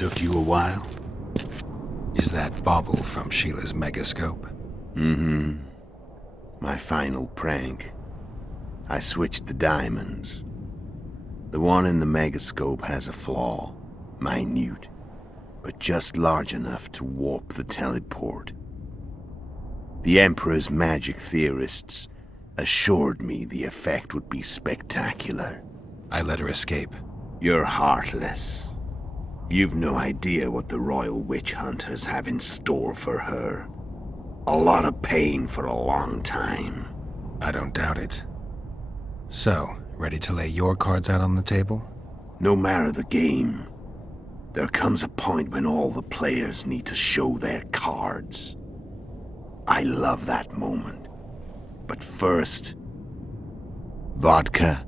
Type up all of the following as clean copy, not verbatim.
Took you a while? Is that bauble from Sheila's megascope? Mm-hmm. My final prank. I switched the diamonds. The one in the megascope has a flaw. Minute. But just large enough to warp the teleport. The Emperor's magic theorists assured me the effect would be spectacular. I let her escape. You're heartless. You've no idea what the royal witch hunters have in store for her. A lot of pain for a long time. I don't doubt it. So, ready to lay your cards out on the table? No matter the game, there comes a point when all the players need to show their cards. I love that moment. But first, vodka.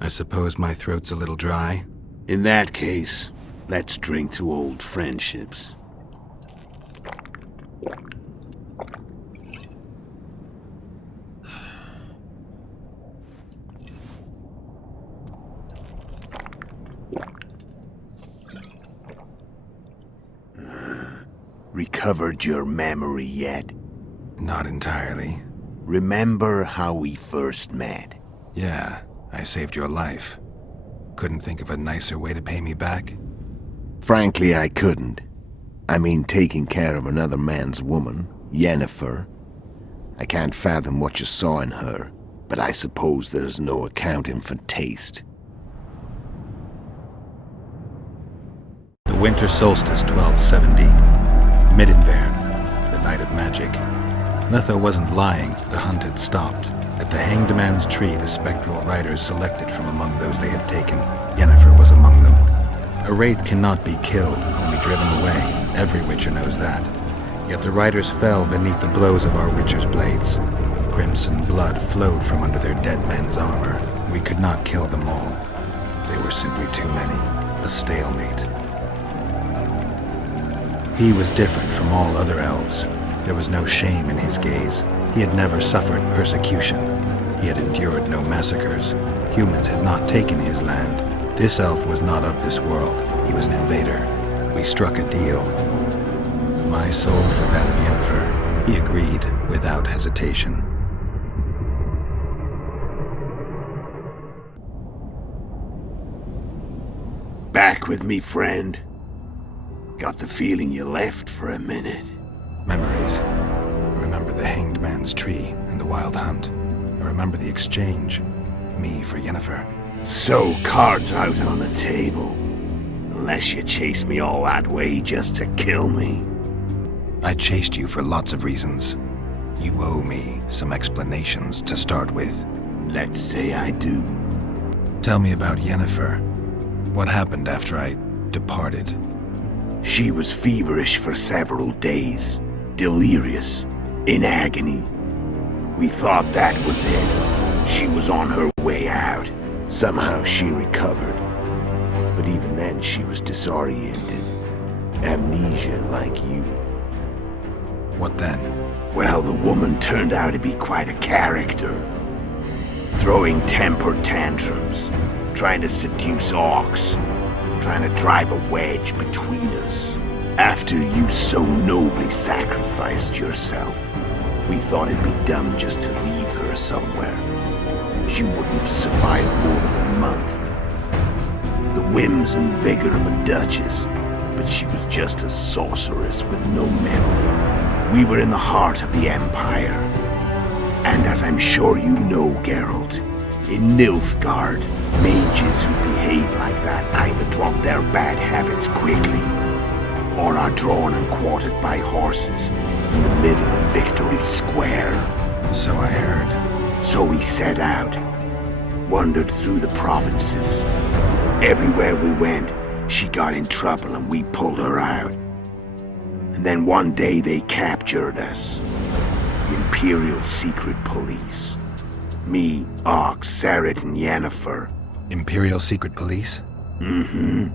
I suppose my throat's a little dry. In that case, let's drink to old friendships. Recovered your memory yet? Not entirely. Remember how we first met? Yeah, I saved your life. Couldn't think of a nicer way to pay me back? Frankly, I couldn't. I mean, taking care of another man's woman, Yennefer. I can't fathom what you saw in her, but I suppose there's no accounting for taste. The winter solstice 1270. Midinvern, the night of magic. Letho wasn't lying, the hunt had stopped. At the Hanged Man's Tree, the spectral riders selected from among those they had taken. Yennefer was among them. A wraith cannot be killed, only driven away. Every witcher knows that. Yet the riders fell beneath the blows of our witcher's blades. Crimson blood flowed from under their dead men's armor. We could not kill them all. They were simply too many. A stalemate. He was different from all other elves. There was no shame in his gaze. He had never suffered persecution. He had endured no massacres. Humans had not taken his land. This elf was not of this world. He was an invader. We struck a deal. My soul for that of Yennefer. He agreed without hesitation. Back with me, friend. Got the feeling you left for a minute. Memories. I remember the Hanged Man's Tree and the Wild Hunt. I remember the exchange. Me for Yennefer. So, cards out on the table. Unless you chase me all that way just to kill me. I chased you for lots of reasons. You owe me some explanations to start with. Let's say I do. Tell me about Yennefer. What happened after I departed? She was feverish for several days. Delirious. In agony. We thought that was it. She was on her way out. Somehow she recovered. But even then she was disoriented. Amnesia like you. What then? Well, the woman turned out to be quite a character. Throwing temper tantrums. Trying to seduce orcs. Trying to drive a wedge between us. After you so nobly sacrificed yourself, we thought it'd be dumb just to leave her somewhere. She wouldn't have survived more than a month. The whims and vigor of a duchess, but she was just a sorceress with no memory. We were in the heart of the Empire. And as I'm sure you know, Geralt, in Nilfgaard, mages who behave like that either drop their bad habits quickly, or are drawn and quartered by horses in the middle of Victory Square. So I heard. So we set out, wandered through the provinces. Everywhere we went, she got in trouble and we pulled her out. And then one day they captured us. The Imperial Secret Police. Me, Ox, Sarret, and Yennefer. Imperial Secret Police? Mm-hmm.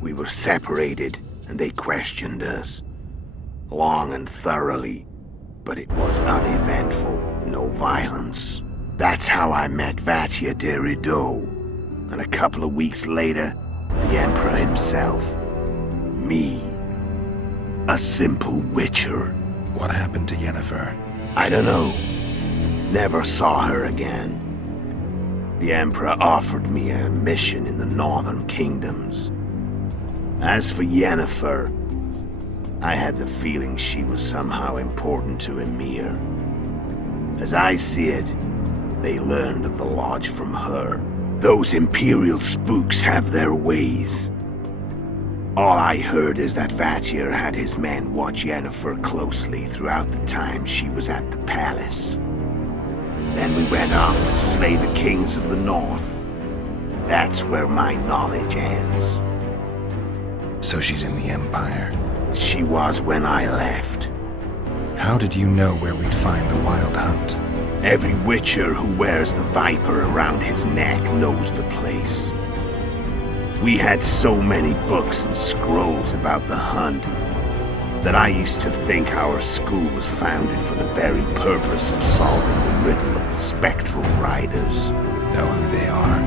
We were separated, and they questioned us. Long and thoroughly, but it was uneventful, no violence. That's how I met Vatia de Rideau. And a couple of weeks later, The Emperor himself. Me. A simple witcher. What happened to Yennefer? I don't know. Never saw her again. The Emperor offered me a mission in the northern kingdoms. As for Yennefer, I had the feeling she was somehow important to Emir. As I see it, they learned of the Lodge from her. Those Imperial spooks have their ways. All I heard is that Vatir had his men watch Yennefer closely throughout the time she was at the palace. Then we went off to slay the kings of the north. And that's where my knowledge ends. So she's in the Empire. She was when I left. How did you know where we'd find the Wild Hunt? Every witcher who wears the viper around his neck knows the place. We had so many books and scrolls about the hunt that I used to think our school was founded for the very purpose of solving the riddle of the spectral riders. Know who they are?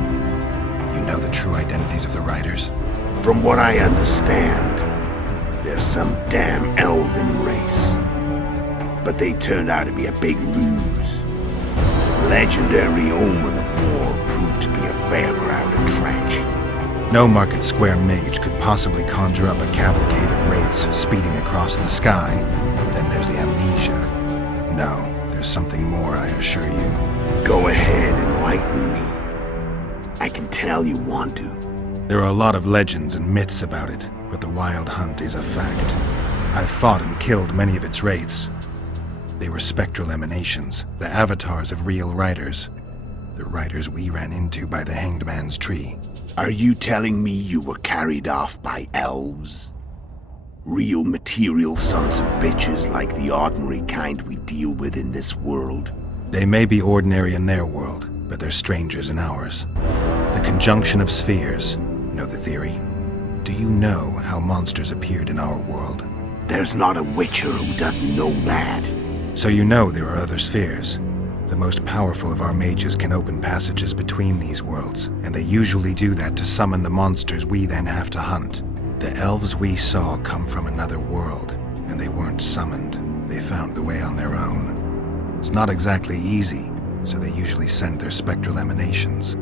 You know the true identities of the riders? From what I understand, they're some damn elven race. But they turned out to be a big ruse. The legendary omen of war proved to be a fairground attraction. No Market Square mage could possibly conjure up a cavalcade of wraiths speeding across the sky. Then there's the amnesia. No, there's something more, I assure you. Go ahead, enlighten me. I can tell you want to. There are a lot of legends and myths about it, but the Wild Hunt is a fact. I've fought and killed many of its wraiths. They were spectral emanations, the avatars of real riders. The riders we ran into by the Hanged Man's Tree. Are you telling me you were carried off by elves? Real material sons of bitches like the ordinary kind we deal with in this world? They may be ordinary in their world, but they're strangers in ours. The conjunction of spheres. Know the theory? Do you know how monsters appeared in our world? There's not a witcher who doesn't know that. So you know there are other spheres. The most powerful of our mages can open passages between these worlds, and they usually do that to summon the monsters we then have to hunt. The elves we saw come from another world, and they weren't summoned. They found the way on their own. It's not exactly easy, so they usually send their spectral emanations.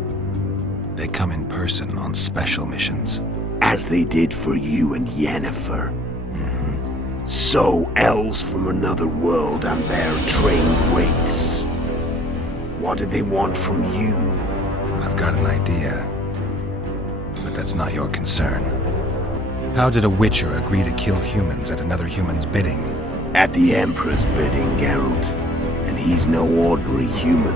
They come in person on special missions. As they did for you and Yennefer. So elves from another world and their trained wraiths. What do they want from you? I've got an idea, but that's not your concern. How did a witcher agree to kill humans at another human's bidding? At the Emperor's bidding, Geralt. And he's no ordinary human.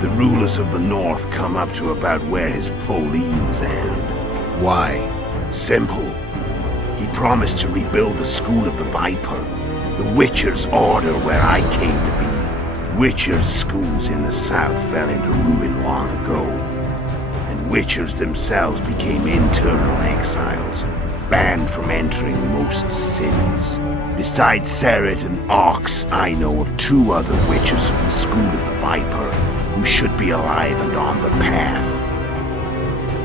The rulers of the North come up to about where his Pauline's end. Why? Simple. He promised to rebuild the School of the Viper, the Witcher's order where I came to be. Witchers' schools in the south fell into ruin long ago, and Witchers themselves became internal exiles, banned from entering most cities. Besides Seret and Ox, I know of 2 other Witchers of the School of the Viper who should be alive and on the path.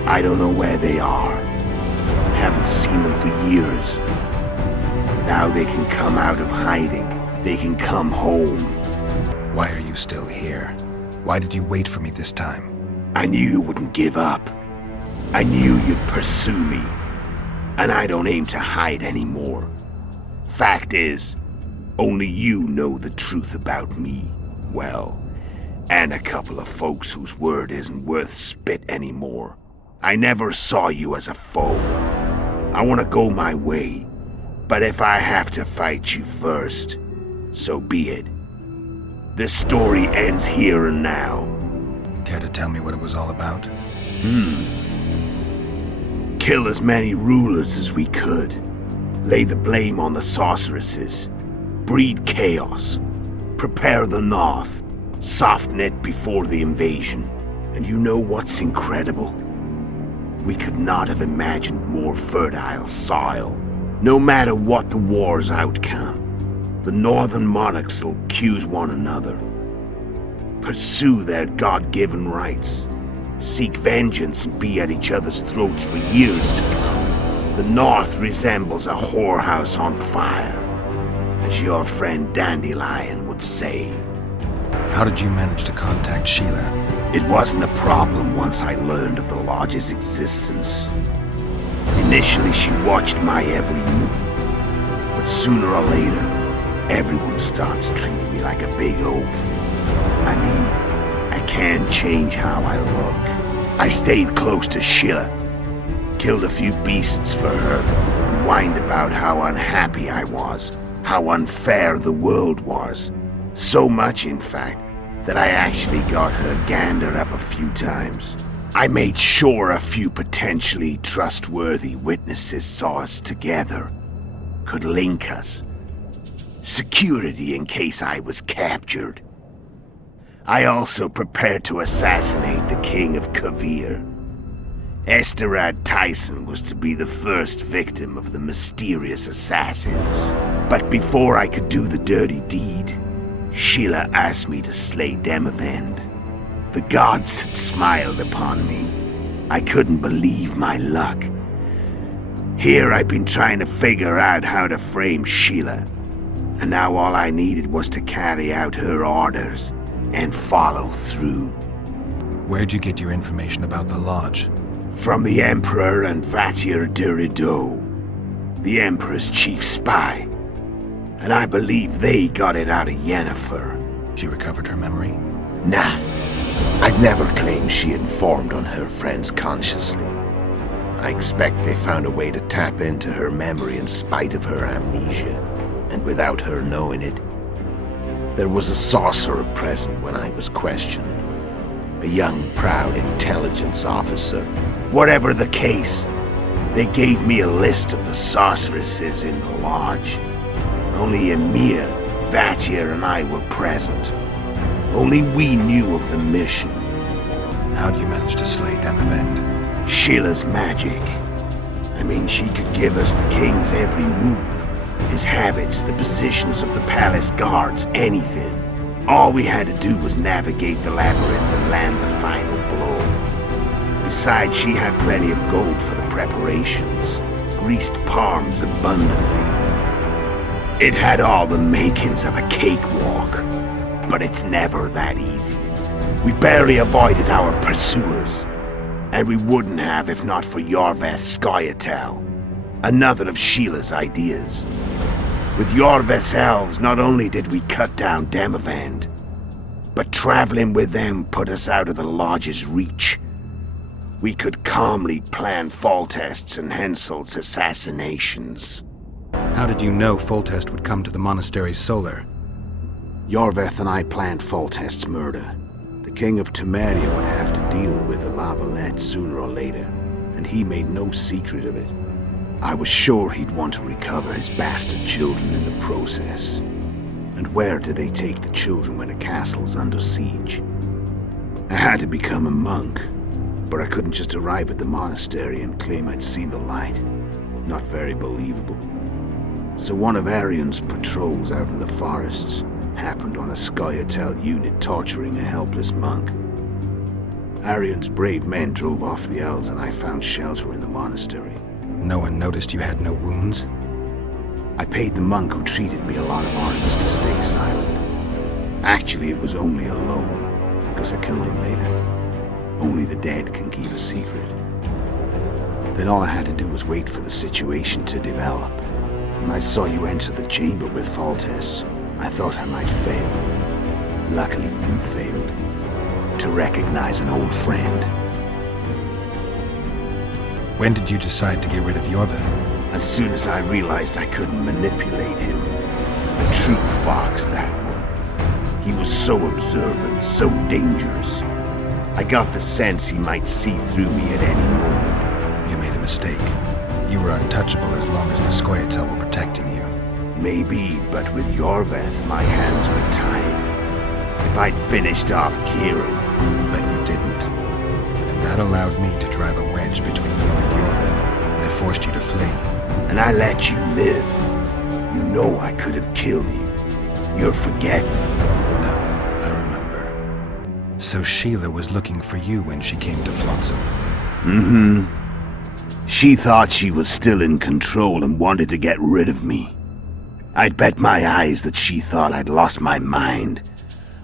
I don't know where they are. Haven't seen them for years. Now they can come out of hiding. They can come home. Why are you still here? Why did you wait for me this time? I knew you wouldn't give up. I knew you'd pursue me. And I don't aim to hide anymore. Fact is, only you know the truth about me. Well, and a couple of folks whose word isn't worth spit anymore. I never saw you as a foe. I want to go my way, but if I have to fight you first, so be it. This story ends here and now. Care to tell me what it was all about? Kill as many rulers as we could. Lay the blame on the sorceresses. Breed chaos. Prepare the North. Soften it before the invasion. And you know what's incredible? We could not have imagined more fertile soil. No matter what the war's outcome, the northern monarchs will accuse one another, pursue their God-given rights, seek vengeance and be at each other's throats for years to come. The North resembles a whorehouse on fire, as your friend Dandelion would say. How did you manage to contact Sheila? It wasn't a problem once I learned of the Lodge's existence. Initially, she watched my every move, but sooner or later, everyone starts treating me like a big oaf. I mean, I can't change how I look. I stayed close to Sheila, killed a few beasts for her, and whined about how unhappy I was, how unfair the world was. So much, in fact, that I actually got her gander up a few times. I made sure a few potentially trustworthy witnesses saw us together, could link us. Security in case I was captured. I also prepared to assassinate the King of Kavir. Esterad Tyson was to be the first victim of the mysterious assassins. But before I could do the dirty deed, Sheila asked me to slay Demavend. The gods had smiled upon me. I couldn't believe my luck. Here I've been trying to figure out how to frame Sheila, and now all I needed was to carry out her orders and follow through. Where'd you get your information about the Lodge? From the Emperor and Vatir Durido, the Emperor's chief spy. And I believe they got it out of Yennefer. She recovered her memory? Nah. I'd never claimed she informed on her friends consciously. I expect they found a way to tap into her memory in spite of her amnesia, and without her knowing it. There was a sorcerer present when I was questioned. A young, proud intelligence officer. Whatever the case, they gave me a list of the sorceresses in the Lodge. Only Emir, Vatir, and I were present. Only we knew of the mission. How do you manage to slay Demavend? Sheila's magic. I mean, she could give us the king's every move. His habits, the positions of the palace guards, anything. All we had to do was navigate the labyrinth and land the final blow. Besides, she had plenty of gold for the preparations. Greased palms abundantly. It had all the makings of a cakewalk, but it's never that easy. We barely avoided our pursuers, and we wouldn't have if not for Yorveth Scoia'tael, another of Sheila's ideas. With Yorveth's elves, not only did we cut down Demavend, but traveling with them put us out of the Lodge's reach. We could calmly plan Foltest's and Hensel's assassinations. How did you know Foltest would come to the monastery's solar? Yorveth and I planned Foltest's murder. The King of Temeria would have to deal with the Lavalette sooner or later, and he made no secret of it. I was sure he'd want to recover his bastard children in the process. And where do they take the children when a castle's under siege? I had to become a monk, but I couldn't just arrive at the monastery and claim I'd seen the light. Not very believable. So one of Arion's patrols out in the forests happened on a Scoia'tael unit torturing a helpless monk. Arion's brave men drove off the elves and I found shelter in the monastery. No one noticed you had no wounds? I paid the monk who treated me a lot of ornaments to stay silent. Actually, it was only a loan, because I killed him later. Only the dead can keep a secret. Then all I had to do was wait for the situation to develop. When I saw you enter the chamber with Foltest, I thought I might fail. Luckily, you failed. To recognize an old friend. When did you decide to get rid of Yorveth? As soon as I realized I couldn't manipulate him. A true fox, that one. He was so observant, so dangerous. I got the sense he might see through me at any moment. You made a mistake. You were untouchable as long as the Scoia'tael were protecting you. Maybe, but with Yorveth, my hands were tied. If I'd finished off Kieran... But you didn't. And that allowed me to drive a wedge between you and Yorveth. I forced you to flee. And I let you live. You know I could have killed you. You're forgetting. No, I remember. So Sheila was looking for you when she came to Flotsam. She thought she was still in control and wanted to get rid of me. I'd bet my eyes that she thought I'd lost my mind,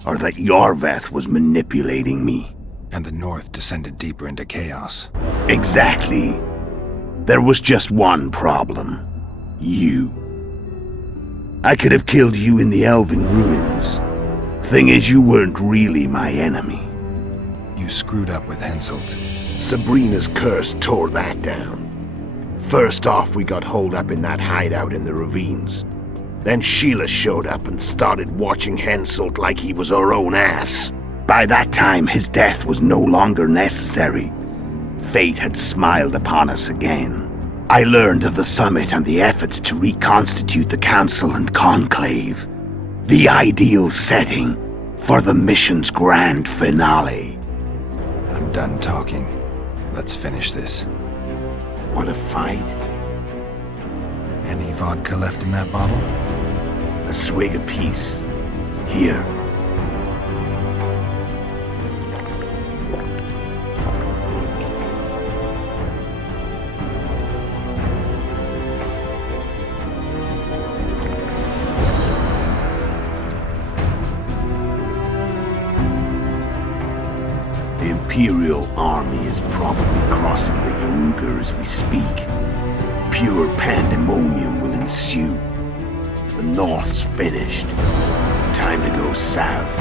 or that Yorveth was manipulating me. And the North descended deeper into chaos. Exactly. There was just one problem. You. I could have killed you in the Elven ruins. Thing is, you weren't really my enemy. You screwed up with Henselt. Sabrina's curse tore that down. First off, we got holed up in that hideout in the ravines. Then Sheila showed up and started watching Henselt like he was her own ass. By that time, his death was no longer necessary. Fate had smiled upon us again. I learned of the summit and the efforts to reconstitute the council and conclave. The ideal setting for the mission's grand finale. I'm done talking. Let's finish this. Want a fight? Any vodka left in that bottle? A swig apiece. Here. The Imperial army is probably crossing the Yaruga as we speak. Pure pandemonium will ensue. The North's finished. Time to go south,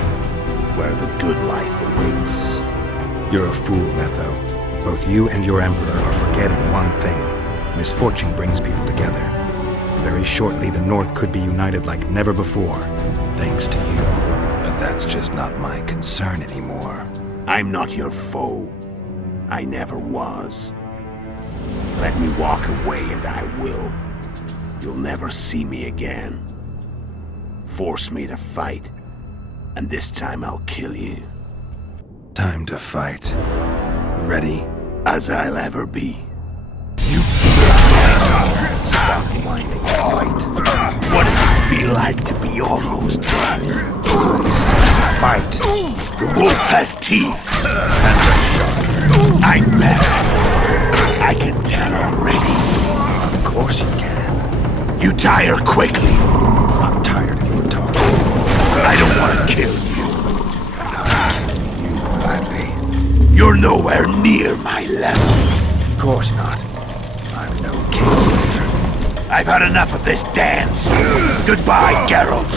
where the good life awaits. You're a fool, Netho. Both you and your Emperor are forgetting one thing. Misfortune brings people together. Very shortly, the North could be united like never before, thanks to you. But that's just not my concern anymore. I'm not your foe. I never was. Let me walk away and I will. You'll never see me again. Force me to fight, and this time I'll kill you. Time to fight. Ready? As I'll ever be. Stop whining and fight. What does it feel like to be almost dead? Fight. The wolf has teeth. I'm better. I can tell already. Of course you can. You tire quickly. I'm tired of your talking. I don't want to kill you. I'm killing you gladly. You're nowhere near my level. Of course not. I'm no kingslayer. I've had enough of this dance. Goodbye, Geralt.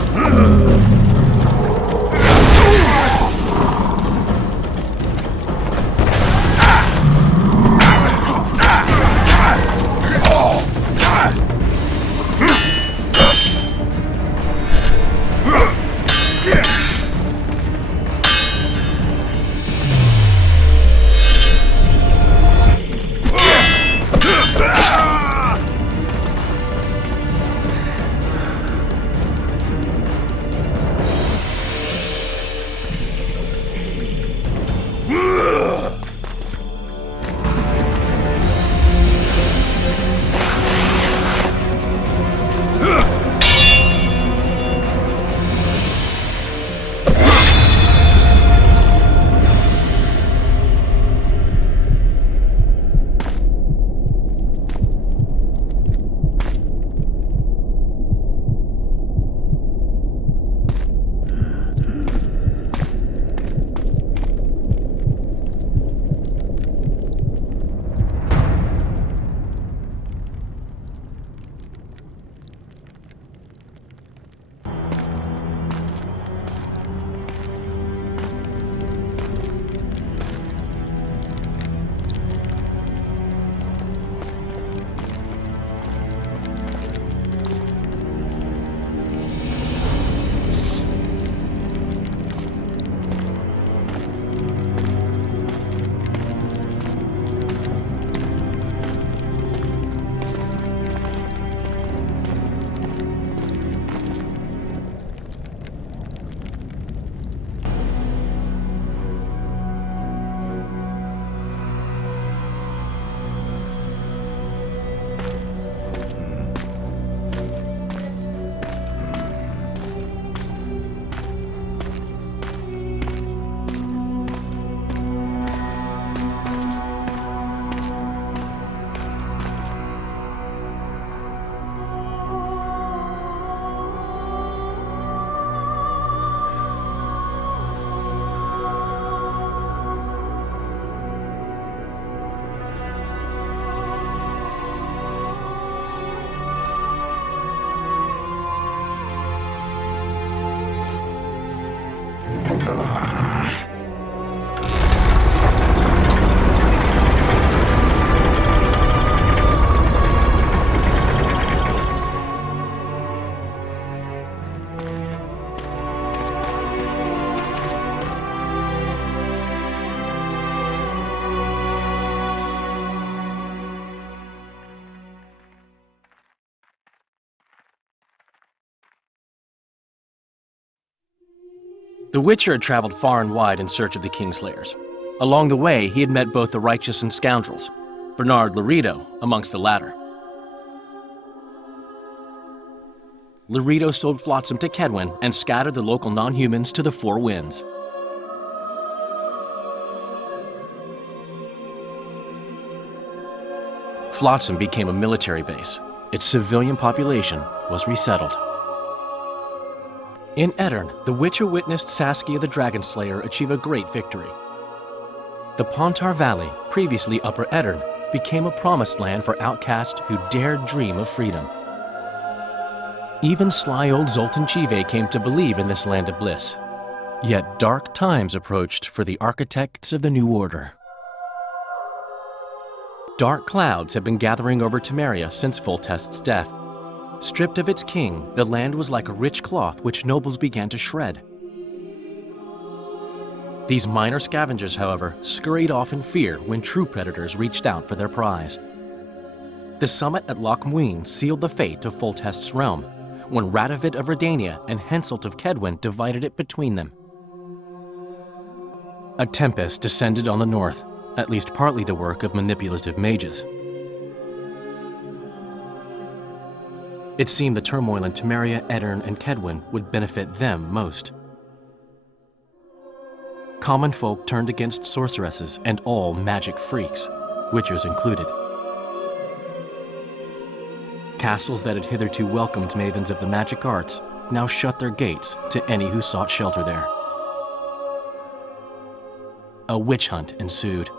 The Witcher had traveled far and wide in search of the Kingslayers. Along the way, he had met both the righteous and scoundrels, Bernard Laredo amongst the latter. Laredo sold Flotsam to Kedwin and scattered the local non-humans to the four winds. Flotsam became a military base. Its civilian population was resettled. In Edirn, the Witcher witnessed Saskia the Dragon Slayer achieve a great victory. The Pontar Valley, previously Upper Edirn, became a promised land for outcasts who dared dream of freedom. Even sly old Zoltan Chive came to believe in this land of bliss. Yet dark times approached for the architects of the New Order. Dark clouds had been gathering over Temeria since Foltest's death. Stripped of its king, the land was like a rich cloth which nobles began to shred. These minor scavengers, however, scurried off in fear when true predators reached out for their prize. The summit at Loch Muin sealed the fate of Foltest's realm, when Radovid of Redania and Henselt of Kedwin divided it between them. A tempest descended on the north, at least partly the work of manipulative mages. It seemed the turmoil in Temeria, Edirn, and Kedwin would benefit them most. Common folk turned against sorceresses and all magic freaks, witchers included. Castles that had hitherto welcomed mavens of the magic arts now shut their gates to any who sought shelter there. A witch hunt ensued.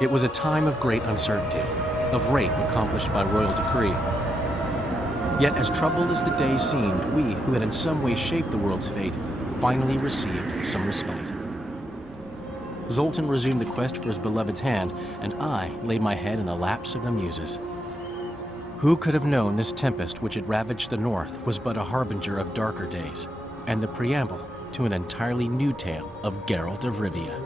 It was a time of great uncertainty, of rape accomplished by royal decree. Yet as troubled as the day seemed, we, who had in some way shaped the world's fate, finally received some respite. Zoltan resumed the quest for his beloved's hand, and I laid my head in the laps of the muses. Who could have known this tempest which had ravaged the north was but a harbinger of darker days, and the preamble to an entirely new tale of Geralt of Rivia.